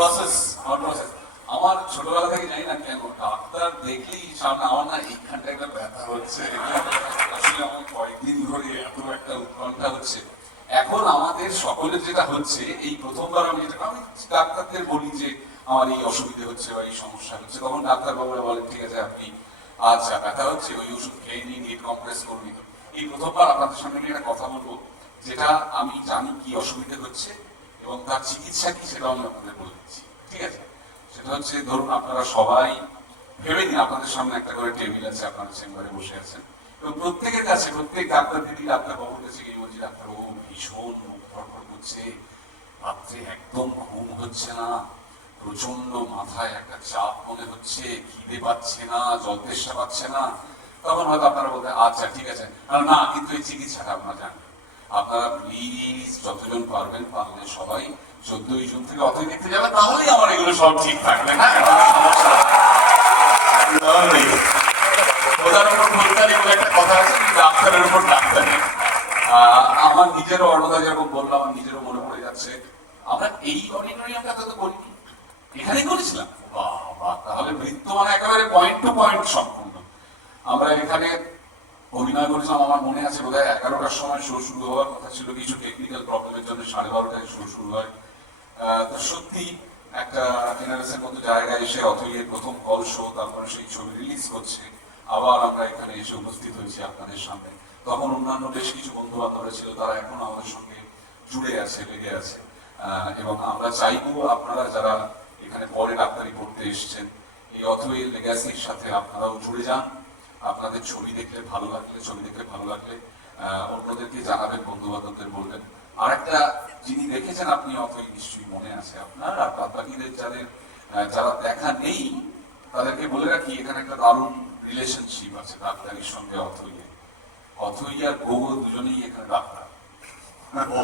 Process আমার process আমার ছোটবেলা থেকে জানি না কেন, ডাক্তার দেখলেই সামনে আমার না এইখানটা একটা ব্যথা হচ্ছে। আসলে আমার কয়েকদিন ধরে এত একটা উৎকণ্ঠা হচ্ছে। এখন আমাদের সকলের যেটা হচ্ছে, এই প্রথমবার আমি যেটা আমি ডাক্তারদের বলি যে, আমার এই অসুবিধে হচ্ছে বা এই সমস্যা হচ্ছে। তখন ডাক্তার বাবুরা বলেন, ঠিক আছে, আপনি আচ্ছা ব্যথা হচ্ছে, ওই ওষুধ খেয়ে নিন হিট কম্প্রেস করবি এই প্রথমবার আপনাদের আমি একটা কথা বলব, যেটা আমি জানি কি অসুবিধে হচ্ছে। এবং তার চিকিৎসা কি সেটাও আমি আপনাদের বলে দিচ্ছি, ঠিক আছে? সেটা হচ্ছে, ধরুন আপনারা সবাই ভেবে নিন, আপনাদের সামনে একটা করে টেবিল আছে আপনাদের চেম্বারে বসে আছেন। এবং প্রত্যেকের কাছে, প্রত্যেক ডাক্তার দিদি, ডাক্তার বাবুর কাছে গিয়ে বলছি, ডাক্তার বাবু, ভীষণ মুখ ধরপড় করছে, রাত্রে একদম ঘুম হচ্ছে না প্রচণ্ড মাথায় একটা চাপ মনে হচ্ছে, খিদে পাচ্ছে না, জল তেষ্টা পাচ্ছে না। তখন হয়তো আপনারা বলতে আচ্ছা ঠিক আছে। না কিন্তু এই চিকিৎসাটা আপনারা জানেন আপনারা প্লিজ যতজন পারবেন পারলে সবাই চোদ্দই জুন থেকে অতই দেখতে যাবেন, তাহলেই আমার এগুলো সব ঠিক থাকবে হ্যাঁ? আমার নিজেরও অর্ণদা যেরকম বললাম আমার নিজেরও মনে পড়ে যাচ্ছে। আমরা এই অডিটোরিয়ামটা তো করিনি, এখানেই করেছিলাম। বাবা তাহলে বৃত্ত মানে একেবারে পয়েন্ট টু পয়েন্ট সম্পূর্ণ। আমরা এখানে অভিনয় করেছিলাম আমার মনে আছে বোধহয় এগারোটার সময় শো শুরু হওয়ার কথা ছিল, কিছু টেকনিক্যাল প্রবলেমের জন্য সাড়ে বারোটায় শো শুরু হয়। তো সত্যি একটা এনআরএস মতো জায়গায় এসে অথইয়ের প্রথম কল শো তারপরে সেই ছবি রিলিজ করছে। আবার আমরা এখানে এসে উপস্থিত হয়েছি আপনাদের সামনে। তখন অন্যান্য বেশ কিছু বন্ধু বান্ধবরা ছিল, তারা এখন আমাদের সঙ্গে জুড়ে আছে, লেগে আছে। এবং আমরা চাইব আপনারা যারা এখানে পরে ডাক্তারি পড়তে এসছেন, এই অথই লেগাসির সাথে আপনারাও জুড়ে যান। আপনাদের ছবি দেখলে ভালো লাগলে ছবি দেখলে ভালো লাগলে অন্যদেরকে জানাবেন বন্ধু বান্ধবদের বলবেন। আর একটা যিনি দেখেছেন আপনি অথই নিশ্চয়ই মনে আছে আপনার আর বাদ বাকিদের যাদের যারা দেখা নেই তাদেরকে বলে রাখি এখানে একটা দারুণ রিলেশনশিপ আছে ডাক্তারির সঙ্গে অথইয়ের অথই আর গৌ দুজনেই এখানে ডাক্তার। ও।